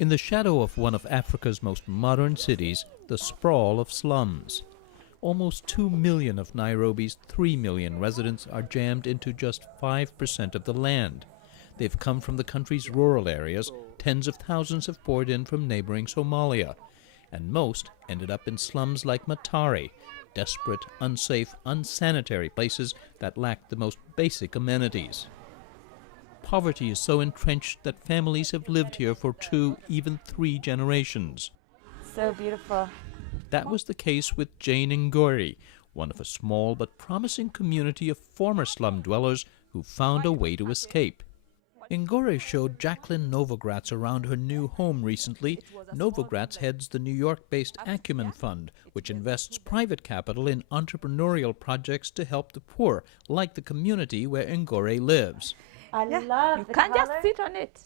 In the shadow of one of Africa's most modern cities, the sprawl of slums. Almost 2 million of Nairobi's 3 million residents are jammed into just 5% of the land. They've come from the country's rural areas. Tens of thousands have poured in from neighboring Somalia. And most ended up in slums like Matare, desperate, unsafe, unsanitary places that lack the most basic amenities. Poverty is so entrenched that families have lived here for 2, even 3 generations. So beautiful. That was the case with Jane Ngori, one of a small but promising community of former slum dwellers who found a way to escape. Ngori showed Jacqueline Novogratz around her new home recently. Novogratz heads the New York-based Acumen Fund, which invests private capital in entrepreneurial projects to help the poor, like the community where Ngori lives. I love You the can't color. just sit on it.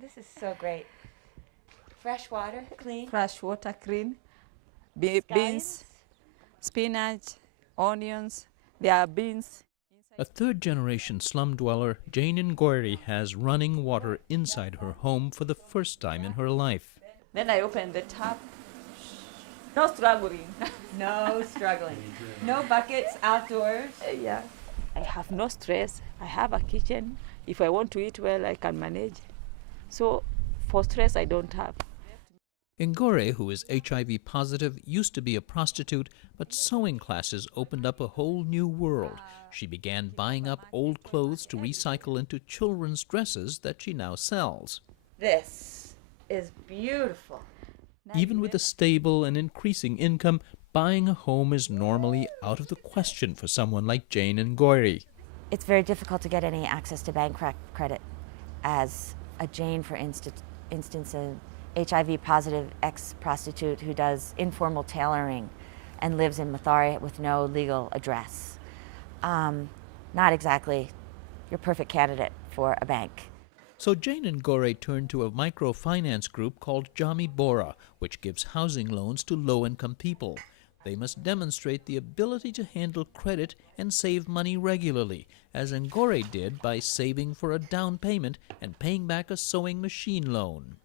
This is so great. Fresh water, clean. Fresh water, clean. Scallions? Beans, spinach, onions. There are beans. A third-generation slum dweller, Jane Ngori has running water inside her home for the first time in her life. Then I open the tap. No struggling. No struggling. No buckets outdoors. Yeah. I have no stress. I have a kitchen. If I want to eat well, I can manage. So for stress, I don't have. Ngori, who is HIV positive, used to be a prostitute, but sewing classes opened up a whole new world. She began buying up old clothes to recycle into children's dresses that she now sells. This is beautiful. Even with a stable and increasing income, buying a home is normally out of the question for someone like Jane Ngori. It's very difficult to get any access to bank credit. As a Jane, for instance, an HIV-positive ex-prostitute who does informal tailoring and lives in Mathare with no legal address. Not exactly your perfect candidate for a bank. So Jane Ngori turned to a microfinance group called Jami Bora, which gives housing loans to low-income people. They must demonstrate the ability to handle credit and save money regularly, as Ngori did by saving for a down payment and paying back a sewing machine loan.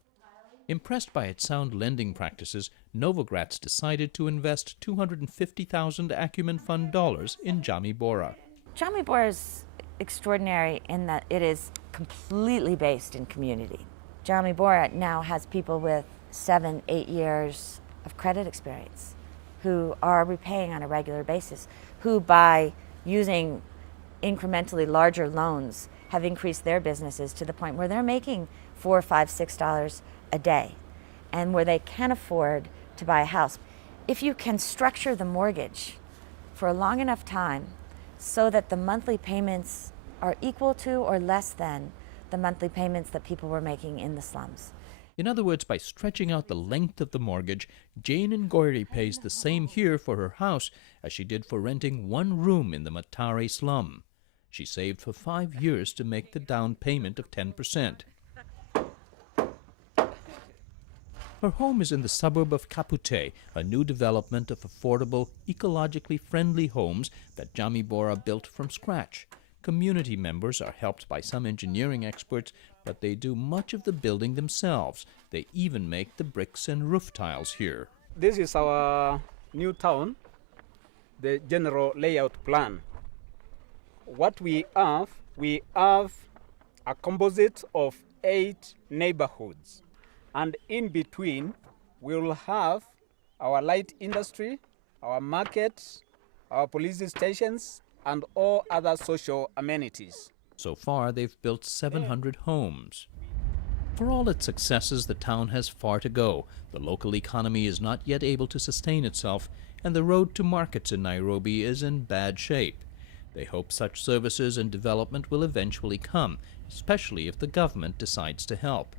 Impressed by its sound lending practices, Novogratz decided to invest $250,000 Acumen Fund dollars in Jami Bora. Jami Bora is extraordinary in that it is completely based in community. Jami Bora now has people with 7, 8 years of credit experience who are repaying on a regular basis, who by using incrementally larger loans have increased their businesses to the point where they're making $4, $5, $6 a day, and where they can afford to buy a house. If you can structure the mortgage for a long enough time so that the monthly payments are equal to or less than the monthly payments that people were making in the slums. In other words, by stretching out the length of the mortgage, Jane Ngori pays the same here for her house as she did for renting one room in the Matare slum. She saved for 5 years to make the down payment of 10%. Her home is in the suburb of Kapute, a new development of affordable, ecologically friendly homes that Jami Bora built from scratch. Community members are helped by some engineering experts, but they do much of the building themselves. They even make the bricks and roof tiles here. This is our new town, the general layout plan. What we have a composite of 8 neighborhoods. And in between, we will have our light industry, our markets, our police stations, and all other social amenities. So far, they've built 700 homes. For all its successes, the town has far to go. The local economy is not yet able to sustain itself, and the road to markets in Nairobi is in bad shape. They hope such services and development will eventually come, especially if the government decides to help.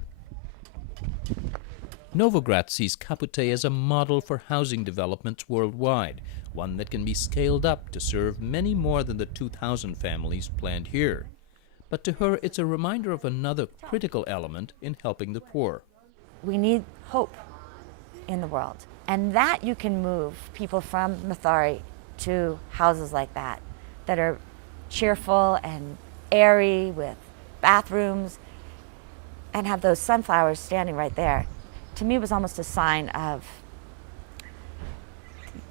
Novogratz sees Kapute as a model for housing developments worldwide, one that can be scaled up to serve many more than the 2,000 families planned here. But to her, it's a reminder of another critical element in helping the poor. We need hope in the world, and that you can move people from Mathare to houses like that are cheerful and airy with bathrooms. and have those sunflowers standing right there, to me was almost a sign of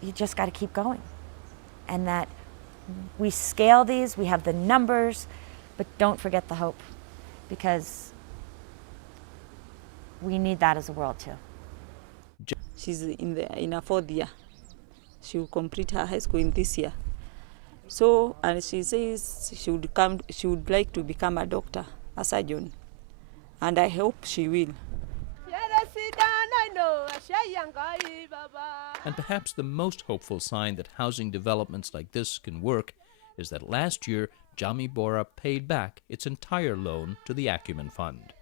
you just got to keep going. And that we scale these, we have the numbers, but don't forget the hope, because we need that as a world too. She's in her 4th year. She will complete her high school in this year. So, and she says she would like to become a doctor, a surgeon, and I hope she will. And perhaps the most hopeful sign that housing developments like this can work is that last year, Jamii Bora paid back its entire loan to the Acumen Fund.